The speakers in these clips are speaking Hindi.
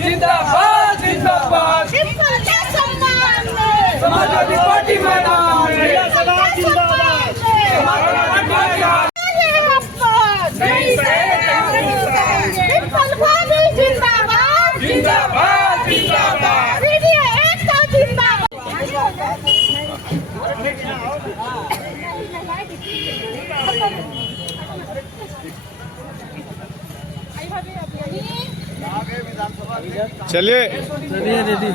जिंदाबाद जिंदाबाद सिंपल के सम्मान में समाजवादी पार्टी मैदान में जिंदाबाद नहीं सहेगा सिंपल भाभी जिंदाबाद जिंदाबाद जिंदाबाद वीडियो एकता जिंदाबाद चलिए दीदी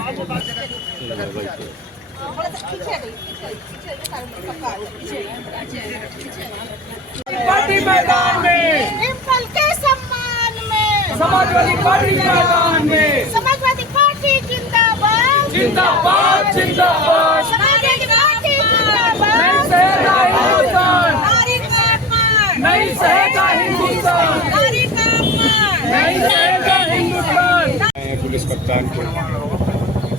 पार्टी मैदान में सिंपल के सम्मान में समाजवादी पार्टी मैदान में समाजवादी पार्टी जिंदाबाद जिंदाबाद जिंदाबाद समाजवादी पार्टी नहीं जिंदाबाद सहेगा हिंदुस्तान नारी का अपमान नहीं सहेगा हिंदुस्तान नारी का अपमान नहीं सहेगा हिंदुस्तान पुलिस कप्तान को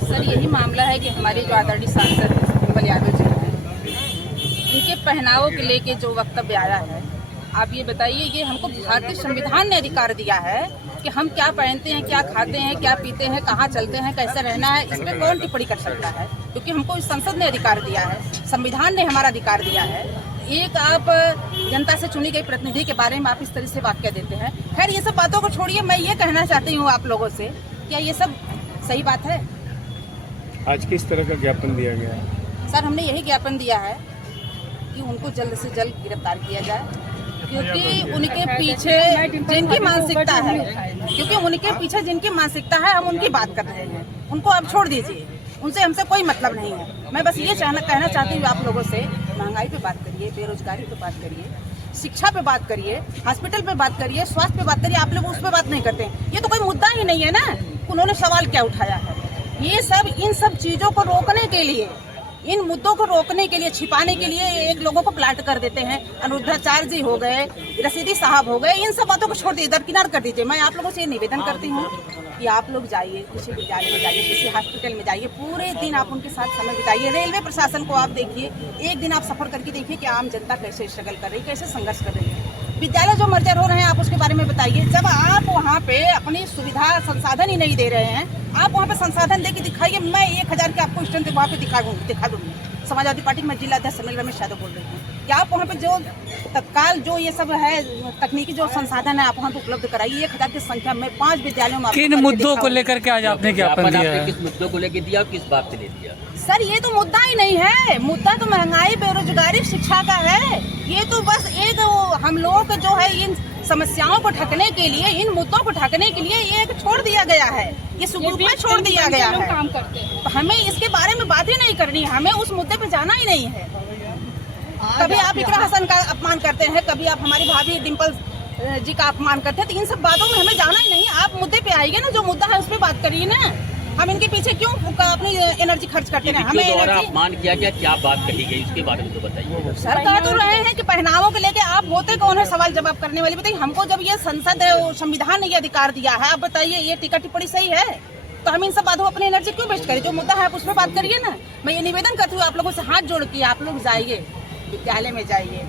सर यही मामला है कि हमारे जो आदरणीय सांसद विमल यादव जी हैं, उनके पहनावों के लेके जो वक्तव्य आया है, आप ये बताइए, ये हमको भारतीय संविधान ने अधिकार दिया है कि हम क्या पहनते हैं, क्या खाते हैं, क्या पीते हैं, कहाँ चलते हैं, कैसे रहना है, इस पर कौन टिप्पणी कर सकता है? क्योंकि हमको इस संसद ने अधिकार दिया है, संविधान ने हमारा अधिकार दिया है। एक आप जनता से चुनी गई प्रतिनिधि के बारे में आप इस तरह से वाक्य देते हैं। खैर ये सब बातों को छोड़िए, मैं ये कहना चाहती हूँ आप लोगों से, क्या ये सब सही बात है? आज किस तरह का ज्ञापन दिया गया है? सर हमने यही ज्ञापन दिया है कि उनको जल्द से जल्द गिरफ्तार किया जाए, क्योंकि उनके पीछे जिनकी मानसिकता है, हम उनकी बात कर रहे हैं, उनको आप छोड़ दीजिए, उनसे हमसे कोई मतलब नहीं है। मैं बस ये कहना चाहती हूँ आप लोगों से, महंगाई पे बात करिए, बेरोजगारी पे बात करिए, शिक्षा पे बात करिए, हॉस्पिटल पे बात करिए, स्वास्थ्य पे बात करिए, आप लोग उस पे बात नहीं करते। ये तो कोई मुद्दा ही नहीं है ना, उन्होंने सवाल क्या उठाया है? ये सब इन सब चीजों को रोकने के लिए, इन मुद्दों को रोकने के लिए, छिपाने के लिए एक लोगों को प्लाट कर देते हैं। अनुरुद्धाचार्य जी हो गए, रसीदी साहब हो गए, इन सब बातों को छोड़ दीजिए, दरकिनार कर दीजिए। मैं आप लोगों से ये निवेदन करती हूँ कि आप लोग जाइए, किसी विद्यालय में जाइए, किसी हॉस्पिटल में जाइए, पूरे दिन आप उनके साथ समय बिताइए। रेलवे प्रशासन को आप देखिए, एक दिन आप सफर करके देखिए कि आम जनता कैसे स्ट्रगल कर रही है, कैसे संघर्ष कर रही है। विद्यालय जो मर्जर हो रहे हैं, आप उसके बारे में बताइए। जब आप वहाँ पे अपनी सुविधा संसाधन ही नहीं दे रहे हैं, आप वहाँ पे संसाधन दे के दिखाइए। मैं 1000 के आपको स्टूडेंट वहाँ पे दिखा दूँगी। समाजवादी पार्टी में जिला अध्यक्ष समील रमेश यादव बोल रही हूँ कि आप वहाँ पे जो तत्काल जो ये सब है तकनीकी जो संसाधन है, आप वहाँ पे उपलब्ध कराइए। 1000 की संख्या में 5 विद्यालयों में किन मुद्दों को लेकर के आज आपने ज्ञापन दिया है? किस मुद्दों को लेकर दिया और किस बात पे ले दिया? सर ये तो मुद्दा ही नहीं है, मुद्दा तो महंगाई, बेरोजगारी, शिक्षा का है। ये तो बस एक हम लोगों को जो है इन समस्याओं को ढकने के लिए, इन मुद्दों को ढकने के लिए ये एक छोड़ दिया गया है, ये सुगुप में छोड़ दिया गया है। काम करते हैं तो हमें इसके बारे में बात ही नहीं करनी, हमें उस मुद्दे पे जाना ही नहीं है। कभी आप इकरा हसन का अपमान करते हैं, कभी आप हमारी भाभी डिम्पल जी का अपमान करते हैं, तो इन सब बातों में हमें जाना ही नहीं। आप मुद्दे पे आइए ना, जो मुद्दा है उस पर बात करिए ना। हम इनके पीछे क्यों अपनी एनर्जी खर्च करते हैं? हमें एनर्जी अपमान किया गया, क्या बात कही गई उसके बारे में तो बताइए। सर कह तो रहे हैं कि पहनावों के लेके आप होते कौन है सवाल जवाब करने वाले? बताइए, हमको जब ये संसद संविधान ने ये अधिकार दिया है, आप बताइए ये टीका टिप्पणी सही है? तो हम इन सब बातों अपनी एनर्जी क्यों वेस्ट करें? जो मुद्दा है आप उस पर बात करिए ना। मैं ये निवेदन करती हूँ आप लोगों से हाथ जोड़ के, आप लोग जाइए, विद्यालय में जाइए,